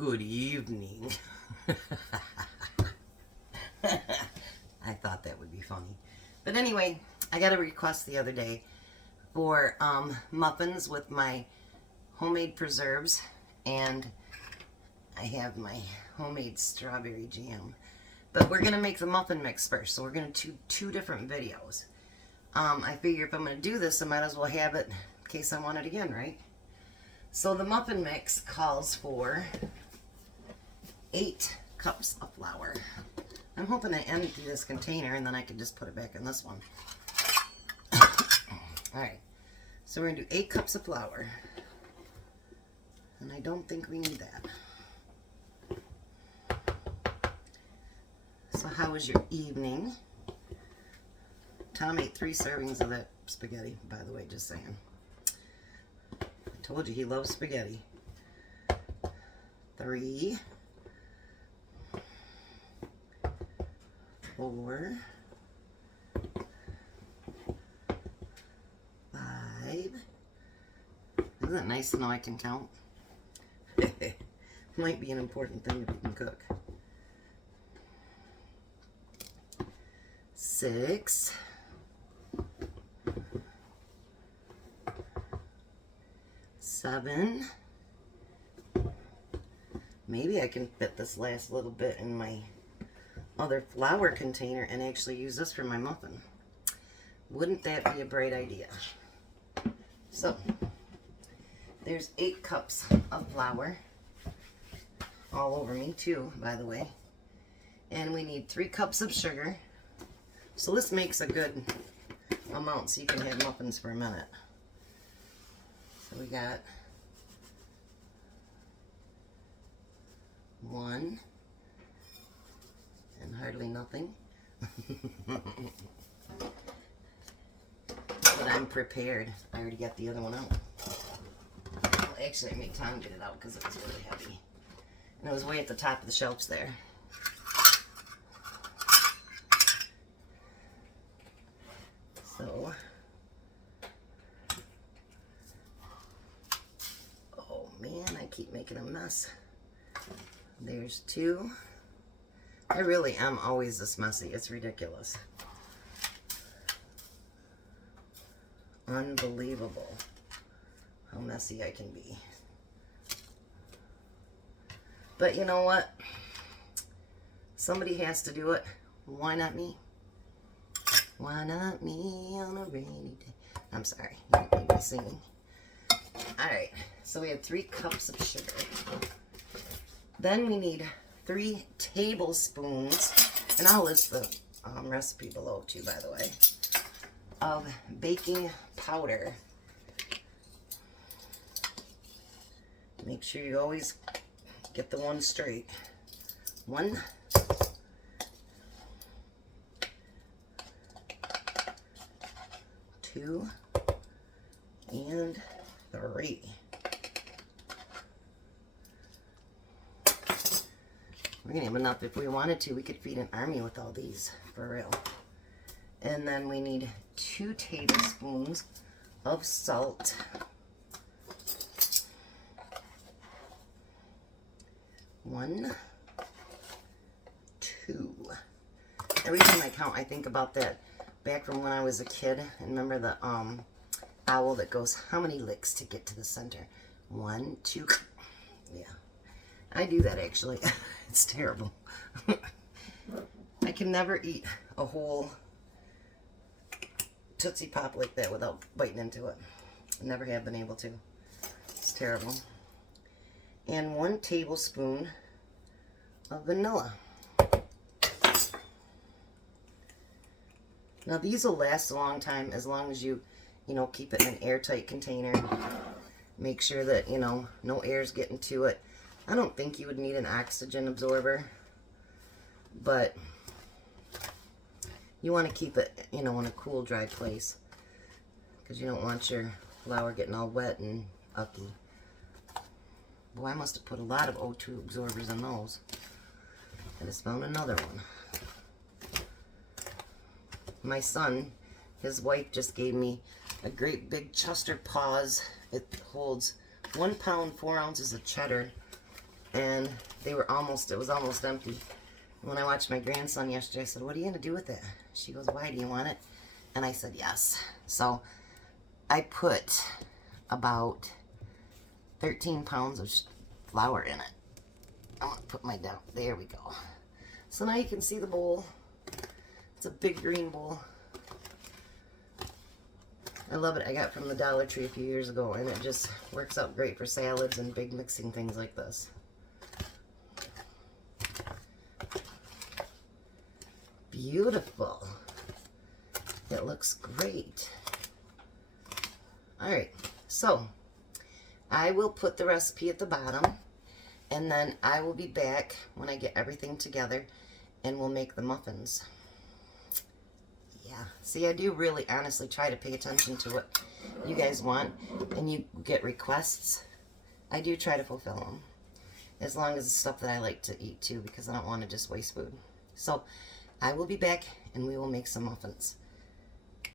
Good evening. I thought that would be funny. But anyway, I got a request the other day for muffins with my homemade preserves, and I have my homemade strawberry jam. But we're going to make the muffin mix first, so we're going to do two different videos. I figure if I'm going to do this, I might as well have it in case I want it again, right? So the muffin mix calls for 8 cups of flour. I'm hoping to empty this container and then I can just put it back in this one. Alright, so we're going to do 8 cups of flour. And I don't think we need that. So how was your evening? Tom ate 3 servings of that spaghetti, by the way, just saying. I told you he loves spaghetti. 3, 4, 5. Isn't it nice to know I can count? Might be an important thing if you can cook. 6. 7. Maybe I can fit this last little bit in my other flour container and actually use this for my muffin. Wouldn't that be a bright idea? So, there's 8 cups of flour. All over me too, by the way. And we need 3 cups of sugar. So this makes a good amount so you can have muffins for a minute. So we got 1 and hardly nothing. But I'm prepared. I already got the other one out. Well, actually, I made Tom get it out because it was really heavy. And it was way at the top of the shelves there. So, oh man, I keep making a mess. There's 2. I really am always this messy. It's ridiculous. Unbelievable how messy I can be. But you know what? Somebody has to do it. Why not me? Why not me on a rainy day? I'm sorry, you don't need me singing. Alright, so we have 3 cups of sugar. Then we need 3 tablespoons, and I'll list the recipe below too, by the way, of baking powder. Make sure you always get the one straight. 1, 2, and 3. We're gonna have enough. If we wanted to, we could feed an army with all these, for real. And then we need 2 tablespoons of salt. 1, 2. Every time I count, I think about that back from when I was a kid. And remember the owl that goes, how many licks to get to the center? 1, 2. Yeah, I do that actually. It's terrible. I can never eat a whole Tootsie Pop like that without biting into it. I never have been able to. It's terrible. And 1 tablespoon of vanilla. Now these will last a long time as long as you keep it in an airtight container. Make sure that, no air's getting to it. I don't think you would need an oxygen absorber, but you want to keep it, in a cool, dry place because you don't want your flour getting all wet and ucky. Boy, I must have put a lot of O2 absorbers in those. I just found another one. My son, his wife just gave me a great big Chester Paws. It holds 1 pound, 4 ounces of cheddar, and it was almost empty. When I watched my grandson yesterday, I said, what are you going to do with it? She goes, why, do you want it? And I said, yes. So I put about 13 pounds of flour in it. I'm going to put my down. There we go. So now you can see the bowl. It's a big green bowl. I love it. I got it from the Dollar Tree a few years ago, and it just works out great for salads and big mixing things like this. Beautiful. It looks great. Alright, so I will put the recipe at the bottom, and then I will be back when I get everything together, and we'll make the muffins. Yeah, see, I do really honestly try to pay attention to what you guys want, and you get requests. I do try to fulfill them, as long as it's stuff that I like to eat too, because I don't want to just waste food. So I will be back, and we will make some muffins.